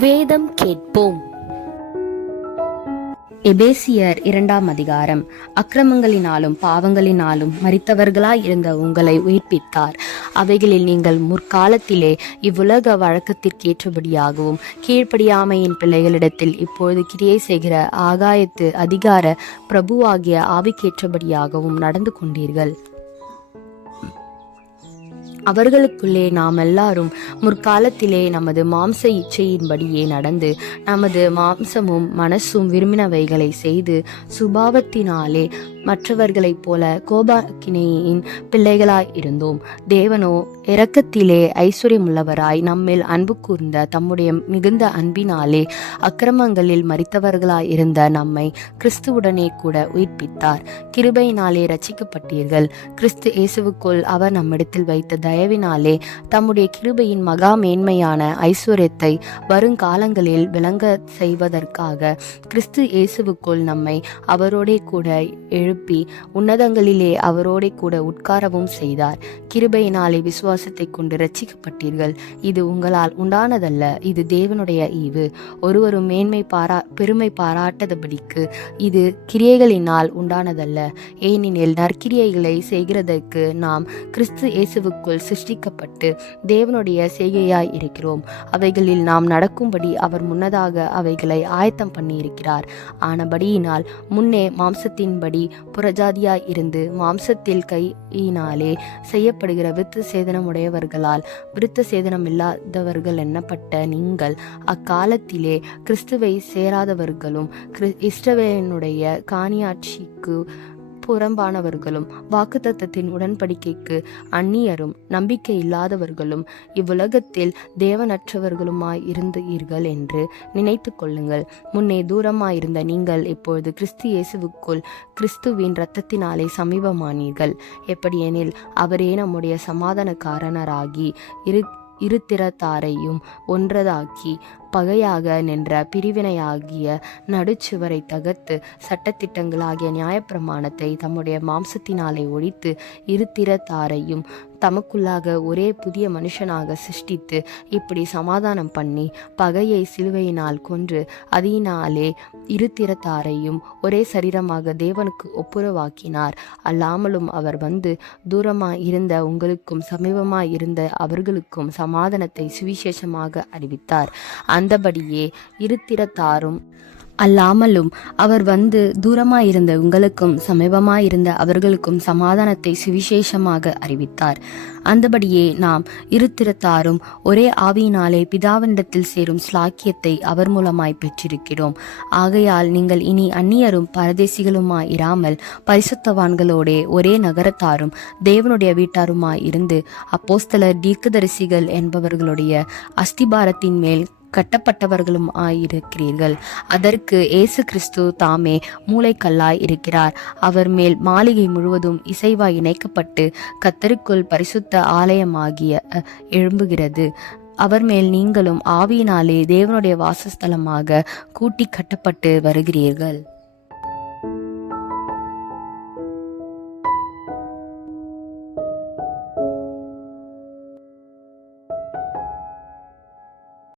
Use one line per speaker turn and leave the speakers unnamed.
வேதம் கேட்போம். எபேசியர் இரண்டாம் அதிகாரம். அக்கிரமங்களினாலும் பாவங்களினாலும் மறித்தவர்களாய் இருந்த உங்களை உயிர்ப்பித்தார். அவைகளில் நீங்கள் முற்காலத்திலே இவ்வுலக வழக்கத்திற்கேற்றபடியாகவும் கீழ்ப்படியாமையின் பிள்ளைகளிடத்தில் இப்பொழுது கிரியை செய்கிற ஆகாயத்து அதிகார பிரபுவாகிய ஆவிக்கேற்றபடியாகவும் நடந்து கொண்டீர்கள் அவர்களுக்குள்ளே நாம் எல்லாரும் முற்காலத்திலே நமது மாம்ச இச்சையின்படியே நடந்து நமது மாம்சமும் மனசும் விரும்பினவைகளை செய்து சுபாவத்தினாலே மற்றவர்களைப் போல கோபாக்கினையின் பிள்ளைகளாய் இருந்தோம். தேவனோ இரக்கத்திலே ஐஸ்வர்யமுள்ளவராய் நம்மில் அன்பு கூர்ந்த தம்முடைய மிகுந்த அன்பினாலே அக்கிரமங்களில் மறித்தவர்களாய் இருந்த நம்மை கிறிஸ்துவுடனே கூட உயிர்ப்பித்தார். கிருபையினாலே ரச்சிக்கப்பட்டீர்கள் கிறிஸ்து இயேசுவுக்குள் அவர் நம்மிடத்தில் வைத்த தயவினாலே தம்முடைய கிருபையின் மகா மேன்மையான ஐஸ்வர்யத்தை வருங்காலங்களில் விளங்க செய்வதற்காக கிறிஸ்து இயேசுவுக்குள் நம்மை அவரோடே கூட எழுப்பி உன்னதங்களிலே அவரோடே கூட உட்காரவும் செய்தார். கிருபையினாலே விசுவாசத்தை கொண்டு ரட்சிக்கப்பட்டீர்கள் இது உங்களால் உண்டானதல்ல. இது தேவனுடைய ஈவு. ஒருவரும் மேன்மை பாரா பெருமை பாராட்டதபடிக்கு இது கிரியைகளினால் உண்டானதல்ல. ஏனெனில் நற்கிரியைகளை செய்கிறதற்கு நாம் கிறிஸ்து இயேசுவுக்குள் சிருஷ்டிக்கப்பட்டு தேவனுடைய செய்கையாய் இருக்கிறோம். அவைகளில் நாம் நடக்கும்படி அவர் முன்னதாக அவைகளை ஆயத்தம் பண்ணியிருக்கிறார். ஆனபடியினால் முன்னே மாம்சத்தின்படி புறஜாதியாய் இருந்து மாம்சத்தில் கையினாலே செய்யப்படுகிற விருத்த சேதனமுடையவர்களால் விருத்த சேதனம் இல்லாதவர்கள் எண்ணப்பட்ட நீங்கள் அக்காலத்திலே கிறிஸ்துவை சேராதவர்களும் கிறி இஸ்ரவேலினுடைய காணியாட்சிக்கு புறம்பானவர்களும் வாக்குத்தத்தத்தின் உடன்படிக்கைக்கு அந்நியரும் நம்பிக்கை இல்லாதவர்களும் இவ்வுலகத்தில் தேவனற்றவர்களுமாய் இருந்தீர்கள் என்று நினைத்து கொள்ளுங்கள். முன்னே தூரமாயிருந்த நீங்கள் இப்பொழுது கிறிஸ்து இயேசுவுக்குள் கிறிஸ்துவின் இரத்தத்தினாலே சமீபமானீர்கள். எப்படியெனில் அவரே நம்முடைய சமாதானக்காரனராகி இரு இருத்திரத்தாரையும் ஒன்றதாக்கி பகையாக நின்ற பிரிவினையாகிய நடுச்சுவரை தகர்த்து சட்டத்திட்டங்களாகிய நியாயப்பிரமாணத்தை தம்முடைய மாம்சத்தினாலே ஒழித்து இருத்திரத்தாரையும் தமக்குள்ளாக ஒரே புதிய மனுஷனாக சிருஷ்டித்து இப்படி சமாதானம் பண்ணி பகையை சிலுவையினால் கொன்று அதீனாலே இருத்திரத்தாரையும் ஒரே சரீரமாக தேவனுக்கு ஒப்புரவாக்கினார். அல்லாமலும் அவர் வந்து தூரமாக இருந்த உங்களுக்கும் சமீபமாக இருந்த அவர்களுக்கும் சமாதானத்தை சுவிசேஷமாக அறிவித்தார். அந்தபடியே இருத்திரத்தாரும் அல்லாமலும் அவர் வந்து தூரமாயிருந்த உங்களுக்கும் சமீபமாயிருந்த அவர்களுக்கும் சமாதானத்தை சுவிசேஷமாக அறிவித்தார். அந்தபடியே நாம் இருத்திரத்தாரும் ஒரே ஆவியினாலே பிதாவினிடத்தில் சேரும் ஸ்லாக்கியத்தை அவர் மூலமாய் பெற்றிருக்கிறோம். ஆகையால் நீங்கள் இனி அந்நியரும் பரதேசிகளுமாய் இராமல் பரிசுத்தவான்களோடே ஒரே நகரத்தாரும் தேவனுடைய வீட்டாருமாய் இருந்து அப்போஸ்தலர் தீர்க்கதரிசிகள் என்பவர்களுடைய அஸ்திபாரத்தின் மேல் கட்டப்பட்டவர்களும் ஆயிருக்கிறீர்கள். அதற்கு இயேசு கிறிஸ்து தாமே மூளைக்கல்லாய் இருக்கிறார். அவர் மேல் மாளிகை முழுவதும் இசைவாய் இணைக்கப்பட்டு கத்தருக்குள் பரிசுத்த ஆலயமாகிய எழும்புகிறது. அவர் மேல் நீங்களும் ஆவியினாலே தேவனுடைய வாசஸ்தலமாக கூட்டி கட்டப்பட்டு வருகிறீர்கள்.